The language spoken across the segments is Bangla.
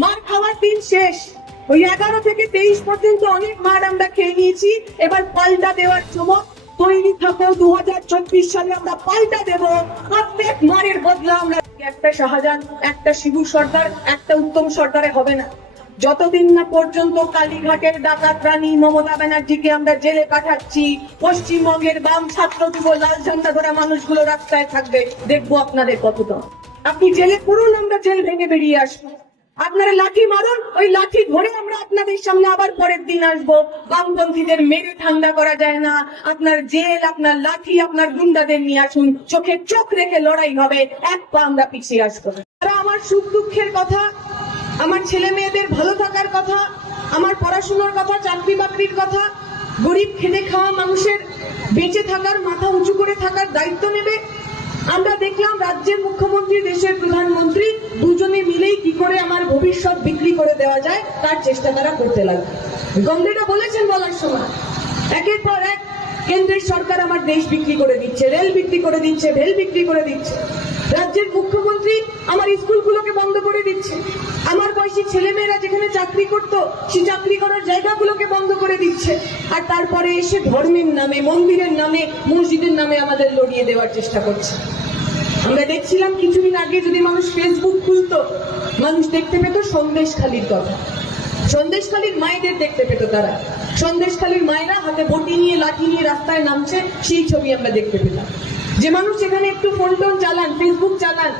মার খাওয়ার দিন শেষ। ওই এগারো থেকে তেইশ পর্যন্ত অনেক মার আমরা খেয়ে নিয়েছি। এবার পাল্টা দেওয়ার চমক। তৈরি থাকো দু হাজার চব্বিশ সালে আমরা পাল্টা দেব। প্রত্যেক মারের বদলা আমরা একটা শাহজাহান, একটা শিবু সর্দার একটা উত্তম সর্দারে হবে না। যতদিন না পর্যন্ত কালীঘাটের ডাকাত রানী মমতা ব্যানার্জিকে আমরা জেলে পাঠাচ্ছি, পশ্চিমবঙ্গের বাম ছাত্র যুব, লাল ঝান্ডা ধরা মানুষগুলো রাস্তায় থাকবে, দেখব আপনাদের কতটা। আপনি জেলে পুরুন আমরা জেল ভেঙে বেরিয়ে আসব। আপনারা লাঠি মারুন, ওই লাঠি ধরে আমরা আপনাদের সামনে আবার পরের দিন আসব। বামপন্থীদের মেরে ঠান্ডা করা যায় না। আপনার জেল, আপনার লাঠি, আপনার গুন্ডাদের নিয়ে আসুন। চোখে চোখ রেখে লড়াই হবে, এক পা আমরা পিছিয়ে আসব তারা আমার সুখ দুঃখের কথা, আমার ছেলে মেয়েদের ভালো থাকার কথা, আমার পড়াশোনার কথা, চাকরি বাকরির কথা, গরিব খেটে খাওয়া মানুষের বেঁচে থাকার, মাথা উঁচু করে থাকার দায়িত্ব নেবে। দেখলাম রাজ্যের মুখ্যমন্ত্রী, দেশের প্রধানমন্ত্রী দুজনে মিলেই কি করে আমার ভবিষ্যৎ বিক্রি করে দেওয়া যায়, তার চেষ্টা তারা করতে লাগবে গঙ্গেটা বলেছেন বলার সময়, একের পর এক কেন্দ্রের সরকার আমার দেশ বিক্রি করে দিচ্ছে, রেল বিক্রি করে দিচ্ছে ভেল বিক্রি করে দিচ্ছে। রাজ্যের মুখ্যমন্ত্রী আমার স্কুলগুলোকে বন্ধ করে দিচ্ছে। আমার বয়সী ছেলেমেয়েরা যেখানে চাকরি করতো, সে চাকরি করার জায়গাগুলোকে বন্ধ করে দিচ্ছে। আর তারপরে এসে ধর্মের নামে, মন্দিরের নামে, মসজিদের নামে আমাদের লড়িয়ে দেওয়ার চেষ্টা করছে। আমরা দেখছিলাম কিছুদিন আগে যদি মানুষ ফেসবুক খুলতো, মানুষ দেখতে পেত সন্দেশখালির কথা। সন্দেশখালির মায়েদের দেখতে পেত তারা। সন্দেশখালির মায়েরা হাতে বটি নিয়ে, লাঠি নিয়ে রাস্তায় নামছে, সেই ছবি আমরা দেখতে পেতাম যে মানুষ এখানে একটু ফোন টোন চালান ফেসবুক চালান।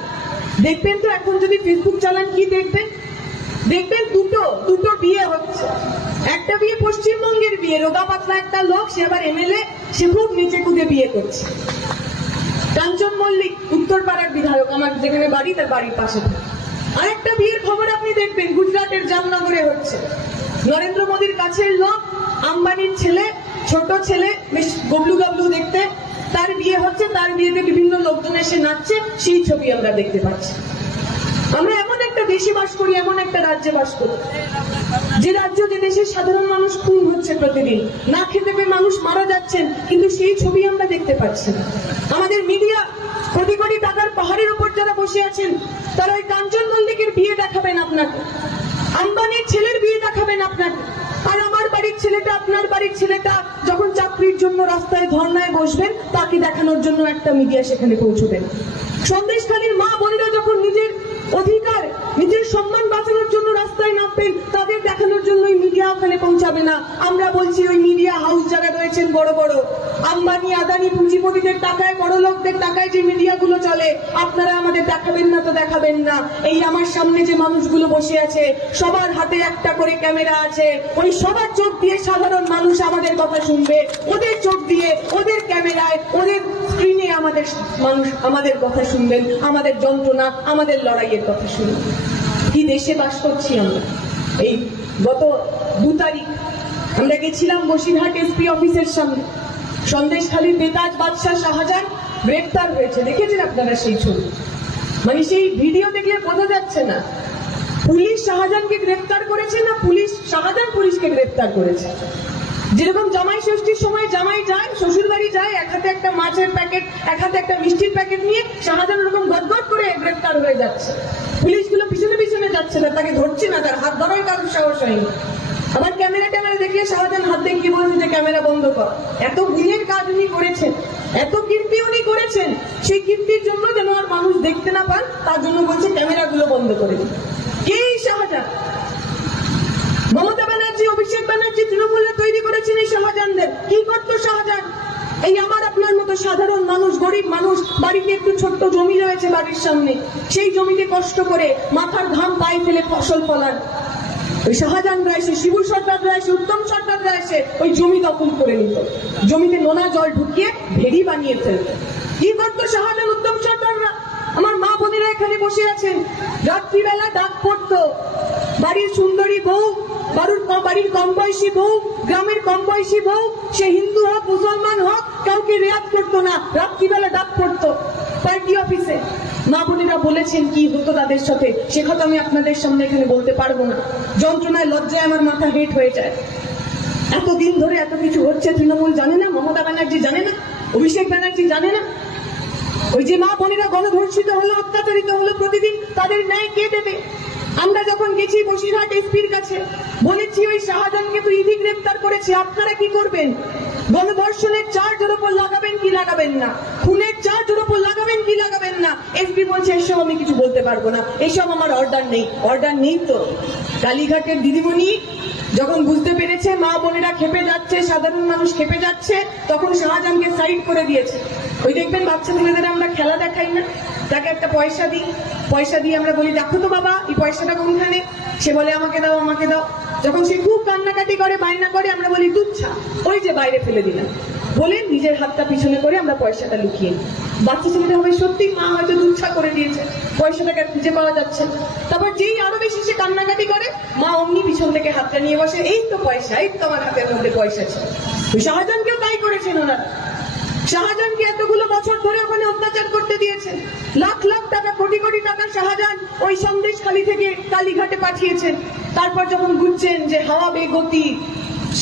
দেখবেন তো এখন যদি ফেসবুক চালান, কি দেখবেন? দেখবেন দুটো দুটো বিয়ে হচ্ছে। একটা বিয়ে পশ্চিমবঙ্গের বিয়ে, রোগা পাতলা একটা লোক, সে আবার এমএলএ, সে খুব নিচে কুদে বিয়ে করছে। কাঞ্চন মল্লিক, উত্তরপাড়ার বিধায়ক, আমার যেখানে বাড়ি, তার বাড়ির পাশে আরেকটা বিয়ের খবর আপনি দেখবেন, গুজরাটের জামনগরে হচ্ছে। নরেন্দ্র মোদীর কাছের লোক, আম্বানির ছেলে, ছোট ছেলে, বেশ গবলু গাবলু দেখতে। তার বিয়ে হচ্ছে, তার বিয়েতে বিভিন্ন লোকজন এসে নাচছে, সেই ছবি আমরা দেখতে পাচ্ছি। আমরা এমন একটা দেশে বাস করি, এমন একটা রাজ্যে বাস করি। যে রাজ্য, যে দেশের সাধারণ মানুষ খুন হচ্ছে প্রতিদিন, না খেতে পেয়ে মানুষ মারা যাচ্ছেন, কিন্তু সেই ছবি আমরা দেখতে পাচ্ছি। আমাদের মিডিয়া কোটি কোটি টাকার পাহাড়ের উপর যারা বসে আছেন, তারা ওই কাঞ্চন মল্লিকের বিয়ে দেখাবেন আপনাকে। আম্বানির ছেলের বিয়ে দেখাবেন আপনাকে। আর আমার বাড়ির ছেলেটা, আপনার বাড়ির ছেলেটা যখন চাকরির জন্য রাস্তায় ধর্নায় বসবেন, তাকে দেখানোর জন্য একটা মিডিয়া সেখানে পৌঁছবেন। সন্দেশখালীর মা বোনেরা যখন নিজের অধিকার, নিজের সম্মান ওখানে পৌঁছাবে না। আমরা বলছি, ওই মিডিয়া হাউস যারা রয়েছেন বড় বড়, আম্বানি, আদানি, পুঁজিপতিদের টাকায় বড় লোকদের টাকায় যে মিডিয়াগুলো চলে, আপনারা আমাদের দেখাবেন না তো দেখাবেন না। এই আমার সামনে যে মানুষগুলো বসে আছে, সবার হাতে একটা করে ক্যামেরা আছে, ওই সবার চোখ দিয়ে সাধারণ মানুষ আমাদের কথা শুনবে। ওদের চোখ দিয়ে, ওদের ক্যামেরায়, ওদের স্ক্রিনে আমাদের মানুষ আমাদের কথা শুনবেন, আমাদের যন্ত্রণা, আমাদের লড়াইয়ের কথা শুনবেন। কি দেশে বাস করছি আমরা? এই গত দু তারিখ। আমরা গেছিলাম বসিরহাট এসপি অফিসের সামনে। সন্দেশখালীর বেতাজ বাদশাহ শাহজাহান গ্রেপ্তার হয়েছে। দেখেছেন আপনারা সেই ছবি? মানে সেই ভিডিও দেখলে বোঝা যাচ্ছে না। পুলিশ শাহজাহানকে গ্রেপ্তার করেছে না পুলিশ শাহজাহান পুলিশকে গ্রেপ্তার করেছে? যেরকম জামাই ষষ্ঠীর সময় জামাই যায় শ্বশুর বাড়ি যায়, এক হাতে একটা মাছের প্যাকেট, এক হাতে একটা মিষ্টির প্যাকেট নিয়ে শাহজাহান ওরকম গদগদ করে গ্রেপ্তার হয়ে যাচ্ছে। পিছনে যাচ্ছে না তাকে ধরছি না, তার হাত ধরার কারোর সাহস হয়নি। আবার ক্যামেরা ট্যামেরা দেখিয়ে শাহজাহান হাত দেখিয়ে বলছে যে ক্যামেরা বন্ধ কর। এত গুণের কাজ উনি করেছেন, এত কীর্তি উনি করেছেন, সেই কীর্তির জন্য যেন আর মানুষ দেখতে না পান, তার জন্য বলছে ক্যামেরাগুলো বন্ধ করে দিন কে এই শাহজাহান মমতা ব্যানার্জি অভিষেক ব্যানার্জি তৃণমূলে তৈরি করেছেন এই শাহজাহানদের কি করতো শাহজাহান এই আমার আপনার মতো সাধারণ মানুষ, গরিব মানুষ, বাড়িতে একটু ছোট্ট জমি রয়েছে বাড়ির সামনে, সেই জমিতে কষ্ট করে মাথার ঘাম পায়ে ফেলে ফসল ফলান। ওই শাহজাহানরা এসে, শিবু সরকাররা এসে, উত্তম সরকাররা এসে ওই জমি দখল করে নিত জমিতে নোনা জল ঢুকিয়ে ভেড়ি বানিয়ে ফেলত কি করতো শাহজাহান, উত্তম সরকাররা? আমার মা বোনেরা এখানে বসে আছেন। রাত্রিবেলা ডাক পড়তো। বাড়ির সুন্দরী বউ বাড়ির বাড়ির কম বয়সী বউ, গ্রামের কম বয়সী বউ, সে হিন্দু হোক, মুসলমান হোক, কাউকে রেয়াত করতো না। রাত্রিবেলা ডাক পড়তো পার্টি অফিসে। মা বোনেরা বলেছেন, কি হতো তাদের সাথে? সে কথা আমি আপনাদের সামনে এখানে বলতে পারব না। যন্ত্রণায় লজ্জায় আমার মাথা হেট হয়ে যায়। এতদিন ধরে এত কিছু হচ্ছে, তৃণমূল জানে না, মমতা ব্যানার্জি জানে না, অভিষেক ব্যানার্জি জানে না। ওই যে মা বোনেরা গণধর্ষিত হলো, অত্যাচারিত হলো প্রতিদিন, তাদের ন্যায় কে দেবে? আমরা যখন গেছি বসিরহাট এসপির কাছে, বলেছি, ওই শাহজাহানকে তো ইডি গ্রেপ্তার করেছে, আপনারা কি করবেন? গণধর্ষণের চার্জের ওপর লাগাবেন কি লাগাবেন না? খুনের চার্জের ওপর লাগাবেন কি লাগাবেন না? এসপি বলছে, এসব আমি কিছু বলতে পারব না। এসব আমার অর্ডার নেই। অর্ডার নেই তো। কালীঘাটের দিদিমণি যখন বুঝতে পেরেছে, মা বোনেরা খেপে যাচ্ছে, সাধারণ মানুষ খেপে যাচ্ছে, তখন শাহজাহানকে সাইড করে দিয়েছে। ওই দেখবেন বাচ্চা ছেলেদের আমরা খেলা দেখাই না। তাকে একটা পয়সা দিই, পয়সা দিয়ে আমরা বলি, দেখো তো বাবা, এই পয়সাটা কোনখানে? সে বলে, আমাকে দাও আমাকে দাও। যখন সে খুব কান্নাকাটি করে, বায়না করে, আমরা বলি তুচ্ছা ওই যে বাইরে ফেলে দিলাম। বলে নিজের হাতটা পিছনে করে আমরা পয়সাটা লুকিয়ে। বাচ্চা ছেলেটা হবে, সত্যি মা হয়তো দুচ্ছা করে দিয়েছে। পয়সাটাকে খুঁজে পাওয়া যাচ্ছে। তারপর যেই আরও বেশি সে কান্নাকাটি করে, মা অমনি পিছন থেকে হাতটা নিয়ে বসে, এই তো পয়সা, এই তো আমার হাতের মধ্যে পয়সা ছিল। ওই শাহজাহানকেও তাই করেছেন ওনারা। শাহজাহানকে এতগুলো বছর ধরে ওখানে অত্যাচার করতে দিয়েছেন লাখ লাখ টাকা, কোটি কোটি টাকা শাহজাহান ওই সন্দেশ খালি থেকে কালীঘাটে পাঠিয়েছেন তারপর যখন বুঝছেন যে হাওয়া বেগতি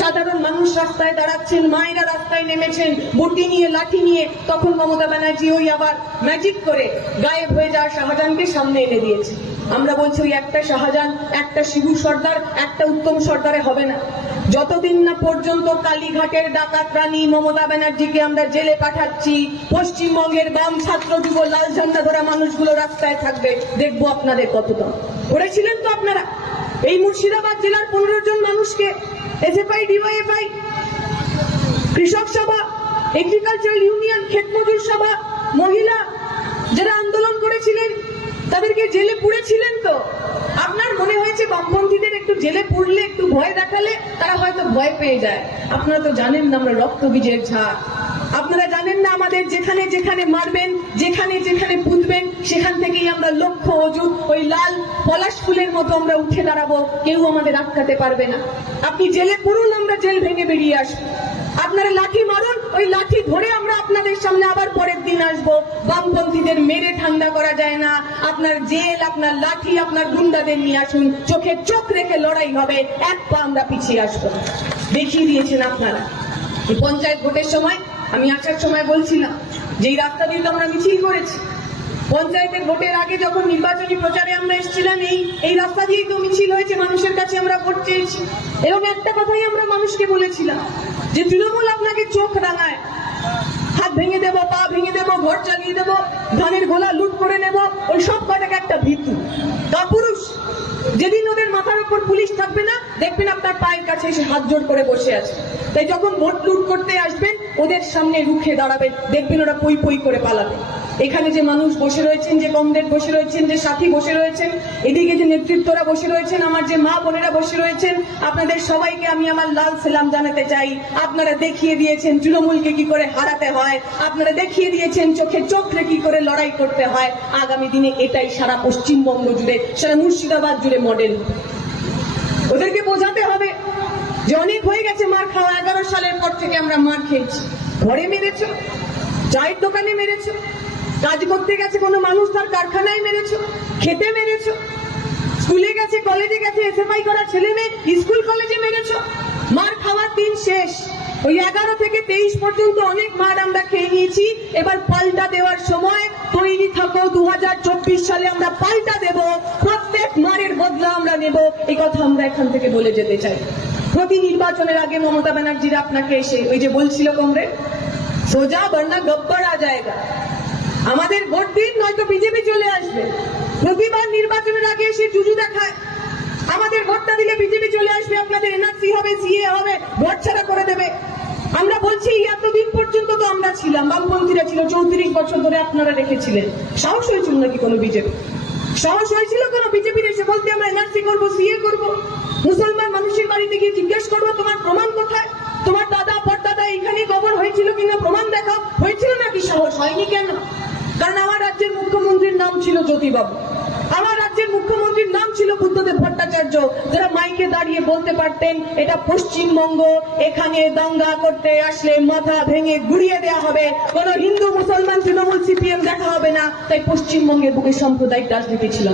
সাধারণ মানুষ রাস্তায় দাঁড়াচ্ছেন, মায়েরা রাস্তায় নেমেছেন, বটি নিয়ে, লাঠি নিয়ে, তখন মমতা ব্যানার্জি ওই আবার ম্যাজিক করে গায়েব হয়ে যাওয়া শাহজাহানকে সামনে এনে দিয়েছে। আমরা বলছি ওই একটা শাহজাহান, একটা শিবু সর্দার, একটা উত্তম সর্দারে হবে না। যতদিন না পর্যন্ত কালীঘাটের ডাকাত রানী মমতা ব্যানার্জিকে আমরা জেলে পাঠাচ্ছি, পশ্চিমবঙ্গের বাম ছাত্র যুব লাল ঝান্ডা ধরা মানুষগুলো রাস্তায় থাকবে, দেখব আপনাদের কতটা। করেছিলেন তো আপনারা? এই মুর্শিদাবাদ জেলার পনেরো জন মানুষকে, এসএফআই, ডিওয়াইএফআই, কৃষক সভা এগ্রিকালচারাল ইউনিয়ন ক্ষেত মজুর সভা, মহিলা, যারা তাদেরকে জেলে পুড়েছিলেন তো? আপনার মনে হয়েছে বামপন্থীদের একটু জেলে পুড়লে, একটু ভয় দেখালে তারা হয়তো ভয় পেয়ে যায়? আপনারা তো জানেন না আমরা রক্ত বীজের ঝাড় আপনারা জানেন না আমাদের যেখানে যেখানে মারবেন, যেখানে যেখানে পুঁতবেন, সেখান থেকেই আমরা লক্ষ্য অজুত ওই লাল পলাশ ফুলের মতো আমরা উঠে দাঁড়াবো। কেউ আমাদের আটকাতে পারবে না। আপনি জেলে পুরুন আমরা জেল ভেঙে বেরিয়ে আসব। আপনারা লাঠি মারুন ওই লাঠি ধরে আমরা আপনাদের সামনে আবার পরের দিন আসব। বামপন্থীদের মেরে ঠান্ডা করা যায় না। আপনার জেল, আপনার লাঠি, আপনার গুন্ডাদের নিয়ে আসুন। চোখে চোখ রেখে লড়াই হবে। এক পা আমরা পিছিয়ে আসব দেখিয়ে দিয়েছেন আপনারা। এই পঞ্চায়েত ভোটের সময় আমি আসার সময় বলছিলাম যে এই রাস্তা দিয়ে তো আমরা মিছিল করেছি। পঞ্চায়েতের ভোটের আগে যখন নির্বাচনী প্রচারে আমরা এসেছিলাম, এই এই রাস্তা দিয়েই তো মিছিল হয়েছে। মানুষের কাছে আমরা ভোট চেয়েছি। এবং একটা কথাই আমরা মানুষকে বলেছিলাম। যে তৃণমূল আপনাকে চোখ রাঙায়, হাত ভেঙে দেব, পা ভেঙে দেব, ঘর চালিয়ে দেব, ধানের গোলা লুট করে নেব, ওই সব কটাকে একটা ঋতু তা পুরুষ যেদিন ওদের মাথার উপর পুলিশ থাকবে না, দেখবেন আপনার পায়ের কাছে এসে হাত জোর করে বসে আছে। তাই যখন ভোট লুট করতে আসবেন, ওদের সামনে রুখে দাঁড়াবেন, দেখবেন ওরা পই পই করে পালাবে। এখানে যে মানুষ বসে রয়েছেন, যে কমরেড বসে রয়েছেন, যে সাথী বসে রয়েছেন, এদিকে যে নেতৃত্বরা বসে রয়েছেন, আমার যে মা বোনেরা বসে রয়েছেন, আপনাদের সবাইকে আমি আমার লাল সালাম জানাতে চাই। আপনারা দেখিয়ে দিয়েছেন তৃণমূলকে কি করে হারাতে হয়, আপনারা দেখিয়ে দিয়েছেন চোখে চোখ রেখে কি করে লড়াই করতে হয়। আগামী দিনে এটাই সারা পশ্চিমবঙ্গ জুড়ে, সারা মুর্শিদাবাদ জুড়ে মডেল ওদেরকে বোঝাতে হবে যে অনেক হয়ে গেছে মার খাওয়া, এগারো সালের পর থেকে আমরা মার খেয়েছি। ঘরে মেরেছ, চায়ের দোকানে মেরেছ কাজ করতে গেছে কোনো মানুষ, তার কারখানায় মেরেছ, খেতে মেরেছ, স্কুলে গেছে কলেজে গেছে এসএফআই করা ছেলে মেয়ে, স্কুল কলেজে মেরেছ। মার খাওয়ার দিন শেষ। ওই এগারো থেকে তেইশ পর্যন্ত অনেক মার আমরা খেয়ে নিয়েছি। এবার পাল্টা দেওয়ার সময় তৈরি থাকো দু হাজার চব্বিশ সালে আমরা পাল্টা দেব। প্রত্যেক মারের বদলা আমরা নেব। এই কথা আমরা এখান থেকে বলে যেতে চাই। প্রতি নির্বাচনের আগে মমতা ব্যানার্জিরা আপনাকে এসে ওই যে বলছিল কমরেড সোজা বর্ণা গব্বর আ জায়গা। আমাদের ভোট দিন, নয়তো বিজেপি চলে আসবে। প্রতিবার নির্বাচনের আগে এসে জুজু দেখায়। আমাদের ভোটটা দিলে বিজেপি চলে আসবে, আপনাদের এনআরসি হবে, সিএ হবে, ভোট ছাড়া করে দেবে। আমরা বলছি, এতদিন পর্যন্ত তো আমরা ছিলাম, বামপন্থীরা ছিল, চৌত্রিশ বছর ধরে আপনারা রেখেছিলেন। সাহস হয়েছিল নাকি কোনো বিজেপি? সাহস হয়েছিল কোনো বিজেপির এসে বলতে, আমরা এনআরসি করব, সিএ করব? মুসলমান মানুষের বাড়িতে গিয়ে জিজ্ঞেস করব, তোমার প্রমাণ কোথায়? তোমার দাদা, পরদাদা এখানে কবর হয়েছিল কিনা? প্রমাণ দেখাও। হয়েছিল নাকি সাহস? হয়নি কেন কারণ আমার রাজ্যের মুখ্যমন্ত্রীর নাম ছিল জ্যোতিবাবু। আমার রাজ্যের মুখ্যমন্ত্রীর নাম ছিল বুদ্ধদেব ভট্টাচার্য। যারা মাইকে দাঁড়িয়ে বলতে পারতেন, এটা পশ্চিমবঙ্গ, এখানে দঙ্গা করতে আসলে মাথা ভেঙে গুড়িয়ে দেওয়া হবে। কোন হিন্দু, মুসলমান, তৃণমূল, সিপিএম দেখা হবে না। তাই পশ্চিমবঙ্গের বুকে সাম্প্রদায়িক রাজনীতি ছিল।